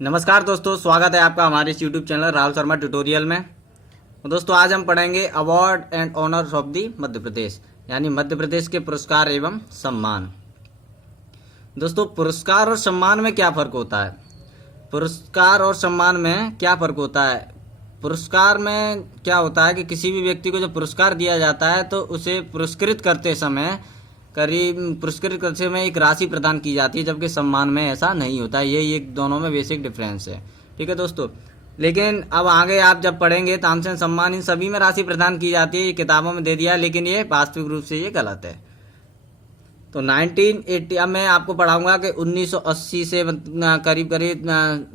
नमस्कार दोस्तों, स्वागत है आपका हमारे इस YouTube channel Rahul Sharma tutorial में। तो दोस्तों आज हम पढ़ेंगे award and honours of the Madhya Pradesh, यानी मध्य प्रदेश के पुरस्कार एवं सम्मान। दोस्तों पुरस्कार और सम्मान में क्या फ़र्क होता है? पुरस्कार और सम्मान में क्या फ़र्क होता है? पुरस्कार में क्या होता है कि किसी भी व्यक्ति को जब पुरस्कार दिया जाता है तो उसे पुरस्कृत करते समय एक राशि प्रदान की जाती है, जबकि सम्मान में ऐसा नहीं होता है। ये एक दोनों में बेसिक डिफरेंस है, ठीक है दोस्तों। लेकिन अब आगे आप जब पढ़ेंगे तानसेन सम्मान इन सभी में राशि प्रदान की जाती है, ये किताबों में दे दिया है, लेकिन ये वास्तविक रूप से ये गलत है। तो 1980 अब मैं आपको पढ़ाऊंगा कि 1980 से करीब करीब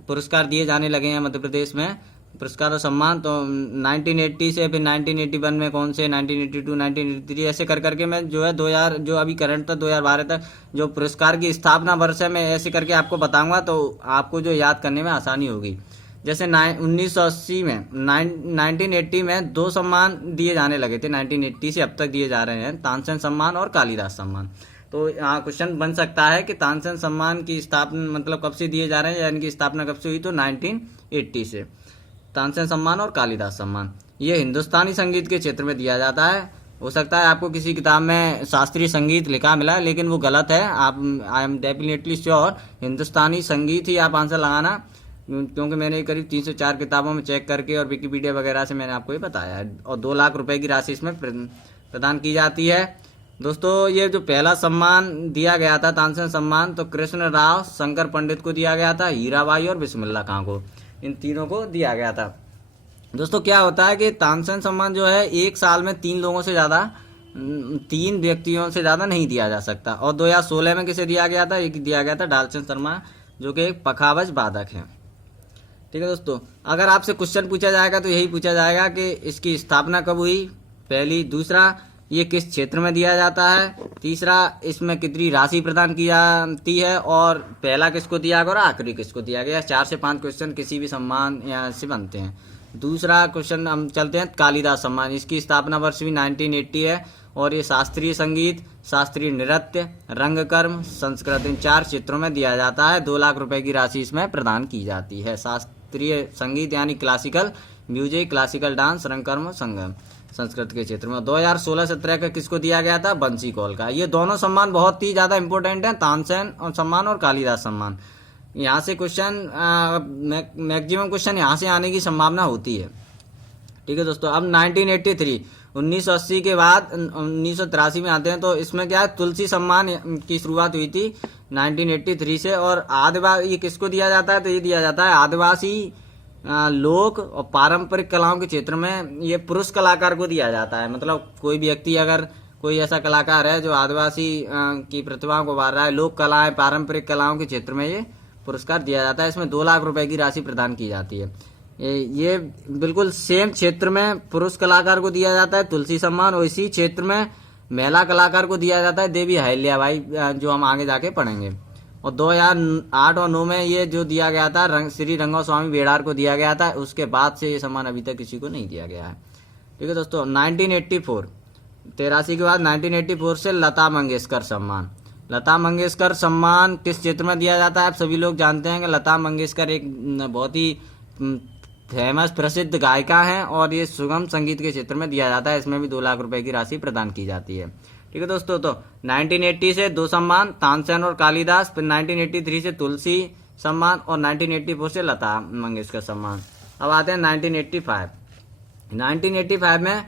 पुरस्कार दिए जाने लगे हैं मध्य प्रदेश में, पुरस्कार और सम्मान। तो 1980 से फिर 1981 में कौन से, 1982, 1983 ऐसे कर करके मैं जो है 2000 जो अभी करंट था 2012 तक जो पुरस्कार की स्थापना वर्ष है, मैं ऐसे करके आपको बताऊंगा, तो आपको जो याद करने में आसानी होगी। जैसे 1980 में 1980 में 2 सम्मान दिए जाने लगे थे, 1980 से अब तक दिए जा रहे हैं, तानसेन सम्मान और कालिदास सम्मान। तो यहाँ क्वेश्चन बन सकता है कि तानसेन सम्मान की स्थापना मतलब कब से दिए जा रहे हैं, या इनकी स्थापना कब से हुई? तो 1980 से। तानसेन सम्मान और कालिदास सम्मान ये हिंदुस्तानी संगीत के क्षेत्र में दिया जाता है। हो सकता है आपको किसी किताब में शास्त्रीय संगीत लिखा मिला, लेकिन वो गलत है। आप आई एम डेफिनेटली श्योर हिंदुस्तानी संगीत ही आप आंसर लगाना, क्योंकि मैंने करीब 304 किताबों में चेक करके और विकिपीडिया वगैरह से मैंने आपको ये बताया है। और 2 लाख रुपए की राशि इसमें प्रदान की जाती है। दोस्तों ये जो पहला सम्मान दिया गया था तानसेन सम्मान, तो कृष्ण राव शंकर पंडित को दिया गया था, हीराबाई और बिस्मिल्लाह खां को, इन तीनों को दिया गया था। दोस्तों क्या होता है कि तानसेन सम्मान जो है 1 साल में 3 लोगों से ज़्यादा 3 व्यक्तियों से ज़्यादा नहीं दिया जा सकता। और 2016 में किसे दिया गया था? एक दिया गया था ढालचंद शर्मा, जो कि एक पखावज वादक है। ठीक है दोस्तों, अगर आपसे क्वेश्चन पूछा जाएगा तो यही पूछा जाएगा कि इसकी स्थापना कब हुई, पहली। दूसरा, ये किस क्षेत्र में दिया जाता है। तीसरा, इसमें कितनी राशि प्रदान की जाती है, और पहला किसको दिया गया और आखिरी किसको दिया गया। 4 से 5 क्वेश्चन किसी भी सम्मान यहाँ से बनते हैं। दूसरा क्वेश्चन हम चलते हैं कालिदास सम्मान। इसकी स्थापना वर्ष भी 1980 है, और ये शास्त्रीय संगीत, शास्त्रीय नृत्य, रंगकर्म, संस्कृत इन 4 क्षेत्रों में दिया जाता है। 2 लाख रुपए की राशि इसमें प्रदान की जाती है। शास्त्रीय संगीत यानी क्लासिकल म्यूजिक, क्लासिकल डांस, रंगकर्म, संगम संस्कृत के क्षेत्र में। 2016-17 का किसको दिया गया था? बंसी कौल का। ये दोनों सम्मान बहुत ही ज़्यादा इंपॉर्टेंट हैं, तानसेन और सम्मान और कालिदास सम्मान। यहाँ से क्वेश्चन मैक्सिमम क्वेश्चन यहाँ से आने की संभावना होती है। ठीक है दोस्तों, अब 1983 1980 के बाद 1983 में आते हैं। तो इसमें क्या है, तुलसी सम्मान की शुरुआत हुई थी 1983 से। और आदिवासी ये किसको दिया जाता है? तो ये दिया जाता है आदिवासी लोक और पारंपरिक कलाओं के क्षेत्र में, ये पुरुष कलाकार को दिया जाता है। मतलब कोई व्यक्ति अगर कोई ऐसा कलाकार है जो आदिवासी की प्रतिभाओं को उभार रहा है, लोक कलाएं, पारंपरिक कलाओं के क्षेत्र में ये पुरस्कार दिया जाता है। इसमें 2 लाख रुपए की राशि प्रदान की जाती है। ये बिल्कुल सेम क्षेत्र में पुरुष कलाकार को दिया जाता है तुलसी सम्मान, और इसी क्षेत्र में महिला कलाकार को दिया जाता है देवी अहिल्याबाई, जो हम आगे जाके पढ़ेंगे। और 2008 और 9 में ये जो दिया गया था श्री रंगा स्वामी बेड़ार को दिया गया था। उसके बाद से ये सम्मान अभी तक किसी को नहीं दिया गया है। ठीक है दोस्तों, 1983 के बाद 1984 से लता मंगेशकर सम्मान। लता मंगेशकर सम्मान किस क्षेत्र में दिया जाता है? आप सभी लोग जानते हैं कि लता मंगेशकर एक बहुत ही फेमस प्रसिद्ध गायिका हैं, और ये सुगम संगीत के क्षेत्र में दिया जाता है। इसमें भी 2 लाख रुपए की राशि प्रदान की जाती है। ठीक है दोस्तों, तो 1980 से 2 सम्मान, तानसेन और कालिदास, फिर 1983 से तुलसी सम्मान, और 1984 से लता मंगेशकर सम्मान। अब आते हैं 1985। 1985 में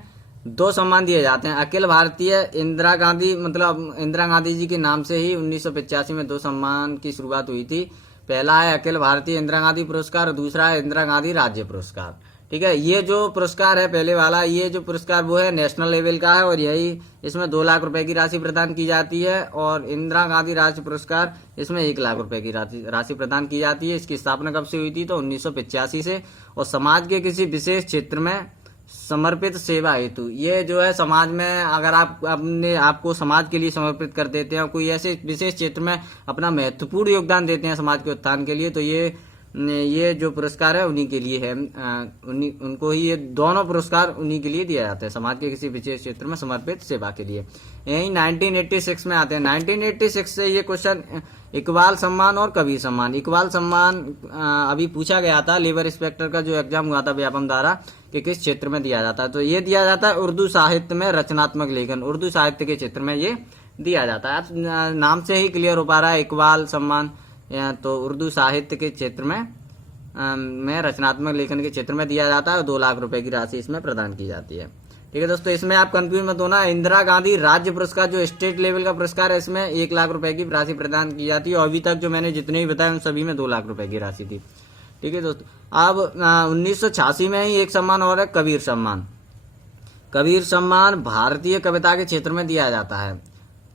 2 सम्मान दिए जाते हैं। अखिल भारतीय इंदिरा गांधी, मतलब इंदिरा गांधी जी के नाम से ही 1985 में 2 सम्मान की शुरुआत हुई थी। पहला है अखिल भारतीय इंदिरा गांधी पुरस्कार, और दूसरा है इंदिरा गांधी राज्य पुरस्कार। ठीक है, ये जो पुरस्कार है पहले वाला, ये जो पुरस्कार वो है नेशनल लेवल का है, और यही इसमें 2 लाख रुपए की राशि प्रदान की जाती है। और इंदिरा गांधी राज्य पुरस्कार, इसमें 1 लाख रुपए की राशि प्रदान की जाती है। इसकी स्थापना कब से हुई थी? तो 1985 से। और समाज के किसी विशेष क्षेत्र में समर्पित सेवा हेतु, ये जो है समाज में अगर आप अपने आपको समाज के लिए समर्पित कर देते हैं, कोई ऐसे विशेष क्षेत्र में अपना महत्वपूर्ण योगदान देते हैं समाज के उत्थान के लिए, तो ये ये जो पुरस्कार है उन्हीं के लिए है, उनको ही ये दोनों पुरस्कार उन्हीं के लिए दिया जाता है, समाज के किसी विशेष क्षेत्र में समर्पित सेवा के लिए। यही 1986 में आते हैं। 1986 से ये क्वेश्चन इकबाल सम्मान और कबीर सम्मान। इकबाल सम्मान अभी पूछा गया था लेबर इंस्पेक्टर का जो एग्जाम हुआ था व्यापम द्वारा कि किस क्षेत्र में दिया जाता है, तो ये दिया जाता है उर्दू साहित्य में रचनात्मक लेखन, उर्दू साहित्य के क्षेत्र में ये दिया जाता है। आप नाम से ही क्लियर हो पा रहा है इकबाल सम्मान, तो उर्दू साहित्य के क्षेत्र में रचनात्मक लेखन के क्षेत्र में दिया जाता है और 2 लाख रुपए की राशि इसमें प्रदान की जाती है। ठीक है दोस्तों, इसमें आप कंफ्यूज मत होना। इंदिरा गांधी राज्य पुरस्कार जो स्टेट लेवल का पुरस्कार है, इसमें 1 लाख रुपए की राशि प्रदान की जाती है और अभी तक जो मैंने जितने भी बताया उन सभी में 2 लाख रुपए की राशि थी। ठीक है दोस्तों, अब 1986 में ही एक सम्मान और है, कबीर सम्मान। कबीर सम्मान भारतीय कविता के क्षेत्र में दिया जाता है।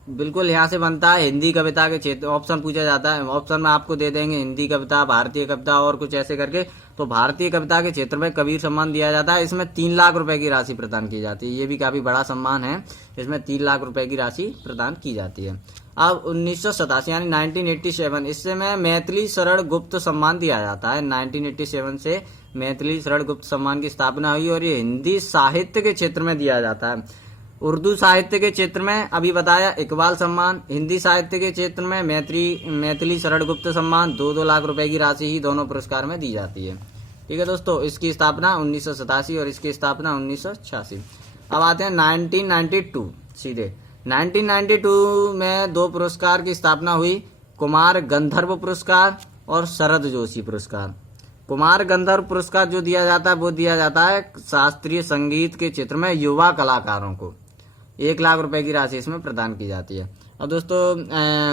बिल्कुल यहाँ से बनता है हिंदी कविता के क्षेत्र, ऑप्शन पूछा जाता है, ऑप्शन में आपको दे देंगे हिंदी कविता, भारतीय कविता और कुछ ऐसे करके, तो भारतीय कविता के क्षेत्र में कबीर सम्मान दिया जाता है। इसमें 3 लाख रुपए की राशि प्रदान की जाती है, ये भी काफी बड़ा सम्मान है, इसमें 3 लाख रुपए की राशि प्रदान की जाती है। अब 1987 यानी 1987 इससे में मैथिली शरण गुप्त सम्मान दिया जाता है। 1987 से मैथिली शरण गुप्त सम्मान की स्थापना हुई और ये हिंदी साहित्य के क्षेत्र में दिया जाता है। उर्दू साहित्य के क्षेत्र में अभी बताया इकबाल सम्मान, हिंदी साहित्य के क्षेत्र में मैथिली शरण गुप्त सम्मान, 2-2 लाख रुपए की राशि ही दोनों पुरस्कार में दी जाती है। ठीक है दोस्तों, इसकी स्थापना 1987 और इसकी स्थापना 1986। अब आते हैं 1992 सीधे। 1992 में 2 पुरस्कार की स्थापना हुई, कुमार गंधर्व पुरस्कार और शरद जोशी पुरस्कार। कुमार गंधर्व पुरस्कार जो दिया जाता है वो दिया जाता है शास्त्रीय संगीत के क्षेत्र में युवा कलाकारों को, 1 लाख रुपए की राशि इसमें प्रदान की जाती है। और दोस्तों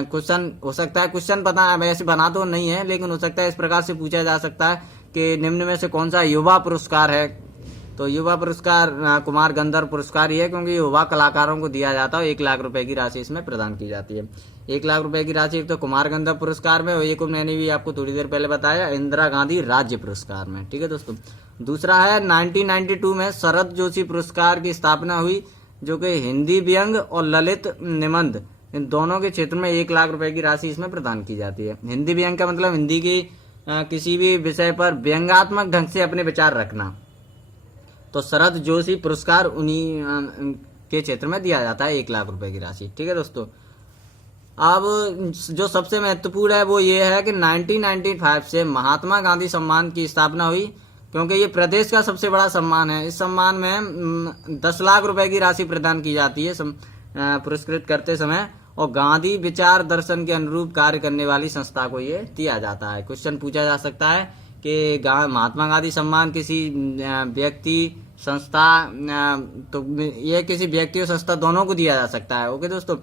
क्वेश्चन हो सकता है, क्वेश्चन पता वैसे बना तो नहीं है लेकिन हो सकता है इस प्रकार से पूछा जा सकता है कि निम्न में से कौन सा युवा पुरस्कार है, तो युवा पुरस्कार कुमार गंधर्व पुरस्कार ही है, क्योंकि युवा कलाकारों को दिया जाता है। 1 लाख रुपए की राशि इसमें प्रदान की जाती है। 1 लाख रुपए की राशि एक तो कुमार गंधर्व पुरस्कार में, और एक मैंने भी आपको थोड़ी देर पहले बताया इंदिरा गांधी राज्य पुरस्कार में। ठीक है दोस्तों, दूसरा है 1992 में शरद जोशी पुरस्कार की स्थापना हुई, जो कि हिंदी व्यंग और ललित निबंध इन दोनों के क्षेत्र में 1 लाख रुपए की राशि इसमें प्रदान की जाती है। हिंदी व्यंग का मतलब हिंदी की किसी भी विषय पर व्यंग्यात्मक ढंग से अपने विचार रखना, तो शरद जोशी पुरस्कार उन्हीं के क्षेत्र में दिया जाता है, 1 लाख रुपए की राशि। ठीक है दोस्तों, अब जो सबसे महत्वपूर्ण है वो ये है कि 1995 से महात्मा गांधी सम्मान की स्थापना हुई, क्योंकि ये प्रदेश का सबसे बड़ा सम्मान है। इस सम्मान में 10 लाख रुपए की राशि प्रदान की जाती है पुरस्कृत करते समय, और गांधी विचार दर्शन के अनुरूप कार्य करने वाली संस्था को ये दिया जाता है। क्वेश्चन पूछा जा सकता है कि महात्मा गांधी सम्मान किसी व्यक्ति संस्था, तो ये किसी व्यक्ति और संस्था दोनों को दिया जा सकता है। ओके दोस्तों,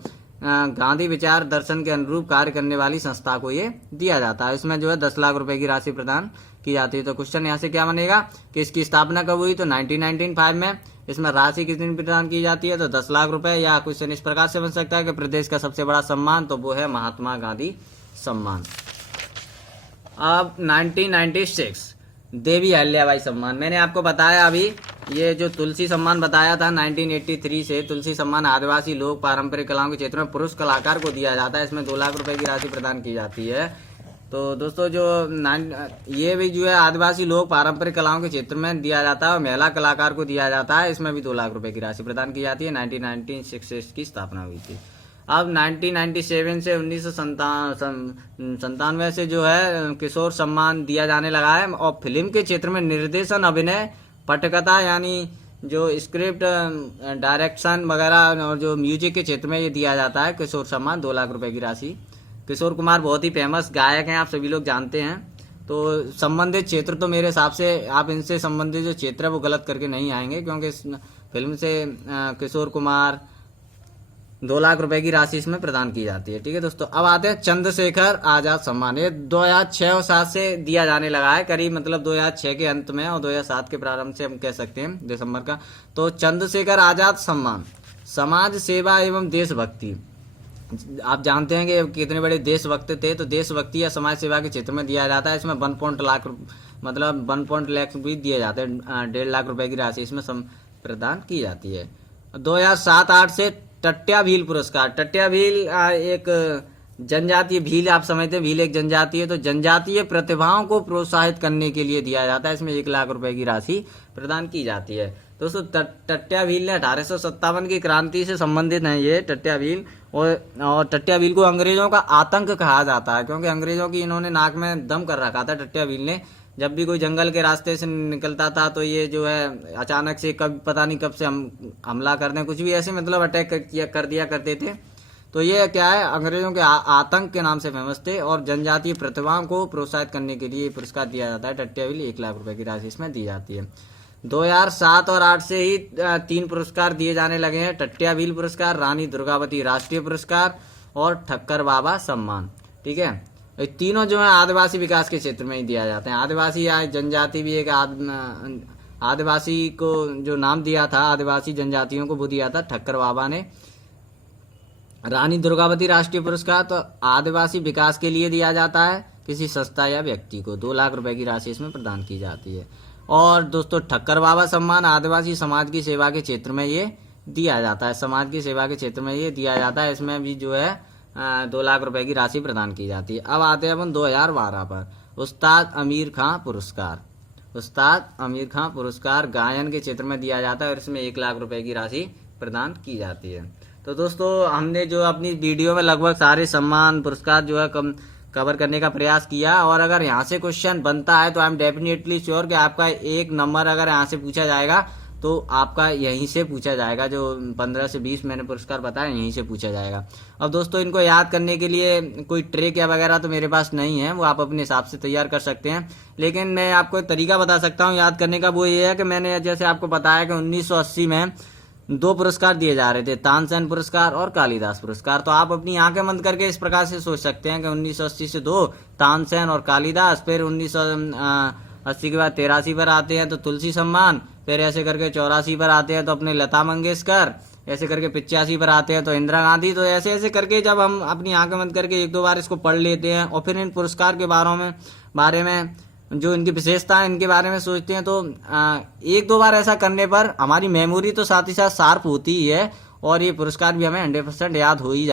गांधी विचार दर्शन के अनुरूप कार्य करने वाली संस्था को ये दिया जाता है। इसमें जो है 10 लाख रुपए की राशि प्रदान की जाती है। तो क्वेश्चन यहाँ से क्या बनेगा कि इसकी स्थापना कब हुई, तो 1995 में। इसमें राशि कितनी प्रदान की जाती है, तो 10 लाख रुपए। या क्वेश्चन इस प्रकार से बन सकता है कि प्रदेश का सबसे बड़ा सम्मान, तो वो है महात्मा गांधी सम्मान। अब 1996 देवी अहिल्याबाई सम्मान। मैंने आपको बताया अभी ये जो तुलसी सम्मान बताया था 1983 से, तुलसी सम्मान आदिवासी लोक पारंपरिक कलाओं के क्षेत्र में पुरुष कलाकार को दिया जाता है। इसमें 2 लाख रुपए की राशि प्रदान की जाती है। तो दोस्तों जो ये भी जो है आदिवासी लोक पारंपरिक कलाओं के क्षेत्र में दिया जाता है और महिला कलाकार को दिया जाता है। इसमें भी 2 लाख रुपए की राशि प्रदान की जाती है। 1996 की स्थापना हुई थी। अब 1997 से 1997 से जो है किशोर सम्मान दिया जाने लगा है, और फिल्म के क्षेत्र में निर्देशन, अभिनय, पटकथा यानी जो स्क्रिप्ट, डायरेक्शन वगैरह और जो म्यूजिक के क्षेत्र में ये दिया जाता है किशोर सम्मान, 2 लाख रुपए की राशि। किशोर कुमार बहुत ही फेमस गायक हैं, आप सभी लोग जानते हैं। तो संबंधित क्षेत्र तो मेरे हिसाब से आप इनसे संबंधित जो क्षेत्र है वो गलत करके नहीं आएंगे, क्योंकि इस फिल्म से किशोर कुमार 2 लाख रुपए की राशि इसमें प्रदान की जाती है। ठीक है दोस्तों, अब आते हैं चंद्रशेखर आजाद सम्मान। ये 2006 और 7 से दिया जाने लगा है, करीब मतलब 2006 के अंत में और 2007 के प्रारंभ से हम कह सकते हैं दिसंबर का। तो चंद्रशेखर आजाद सम्मान समाज सेवा एवं देशभक्ति, आप जानते हैं कि कितने बड़े देशभक्त थे, तो देशभक्ति या समाज सेवा के क्षेत्र में दिया जाता है। इसमें 1 लाख भी दिए जाते हैं, 1.5 लाख रुपए की राशि इसमें प्रदान की जाती है। 2007-8 से टट्या भील पुरस्कार। टट्या भील एक जनजातीय भील आप समझते हैं, भील एक जनजाति है, तो जनजातीय प्रतिभाओं को प्रोत्साहित करने के लिए दिया जाता है। इसमें 1 लाख रुपए की राशि प्रदान की जाती है। दोस्तों टट्या भील ने 1857 की क्रांति से संबंधित है ये टट्या भील, और टट्या भील को अंग्रेजों का आतंक कहा जाता है, क्योंकि अंग्रेजों की इन्होंने नाक में दम कर रखा था टट्या भील ने। जब भी कोई जंगल के रास्ते से निकलता था तो ये जो है अचानक से कब पता नहीं कब से हम हमला कर दें, कुछ भी ऐसे मतलब अटैक कर दिया करते थे। तो ये क्या है, अंग्रेजों के आतंक के नाम से फेमस थे, और जनजातीय प्रतिभाओं को प्रोत्साहित करने के लिए ये पुरस्कार दिया जाता है। टट्या भील 1 लाख रुपए की राशि इसमें दी जाती है। 2007 और 8 से ही 3 पुरस्कार दिए जाने लगे हैं, टट्या भील पुरस्कार, रानी दुर्गावती राष्ट्रीय पुरस्कार और ठक्कर बाबा सम्मान। ठीक है, ये तीनों जो है आदिवासी विकास के क्षेत्र में ही दिया जाते हैं। आदिवासी या जनजाति भी एक आदिवासी को जो नाम दिया था, आदिवासी जनजातियों को वो दिया था ठक्कर बाबा ने। रानी दुर्गावती राष्ट्रीय पुरस्कार तो आदिवासी विकास के लिए दिया जाता है, किसी संस्था या व्यक्ति को 2 लाख रुपए की राशि इसमें प्रदान की जाती है। और दोस्तों ठक्कर बाबा सम्मान आदिवासी समाज की सेवा के क्षेत्र में ये दिया जाता है, समाज की सेवा के क्षेत्र में ये दिया जाता है। इसमें भी जो है 2 लाख रुपए की राशि प्रदान की जाती है। अब आते हैं अपन 2012 पर, उस्ताद आमिर खां पुरस्कार। उस्ताद आमिर खां पुरस्कार गायन के क्षेत्र में दिया जाता है, और इसमें 1 लाख रुपए की राशि प्रदान की जाती है। तो दोस्तों हमने जो अपनी वीडियो में लगभग सारे सम्मान पुरस्कार जो है कवर करने का प्रयास किया, और अगर यहाँ से क्वेश्चन बनता है तो आई एम डेफिनेटली श्योर कि आपका 1 नंबर अगर यहाँ से पूछा जाएगा तो आपका यहीं से पूछा जाएगा। जो 15 से 20 मैंने पुरस्कार बताए यहीं से पूछा जाएगा। अब दोस्तों इनको याद करने के लिए कोई ट्रिक या वगैरह तो मेरे पास नहीं है, वो आप अपने हिसाब से तैयार कर सकते हैं, लेकिन मैं आपको एक तरीका बता सकता हूँ याद करने का। वो ये है कि मैंने जैसे आपको बताया कि 1980 में 2 पुरस्कार दिए जा रहे थे, तानसेन पुरस्कार और कालिदास पुरस्कार। तो आप अपनी आंखें बंद करके इस प्रकार से सोच सकते हैं कि 1980 से 2 तानसेन और कालिदास, फिर 1980 के बाद 83 पर आते हैं तो तुलसी सम्मान, फिर ऐसे करके 84 पर आते हैं तो अपने लता मंगेशकर, ऐसे करके 85 पर आते हैं तो इंदिरा गांधी। तो ऐसे ऐसे करके जब हम अपनी आंखें बंद करके 1-2 बार इसको पढ़ लेते हैं और फिर इन पुरस्कार के बारे में जो इनकी विशेषता है इनके बारे में सोचते हैं, तो 1-2 बार ऐसा करने पर हमारी मेमोरी तो साथ ही साथ शार्प होती ही है, और ये पुरस्कार भी हमें 100% याद हो ही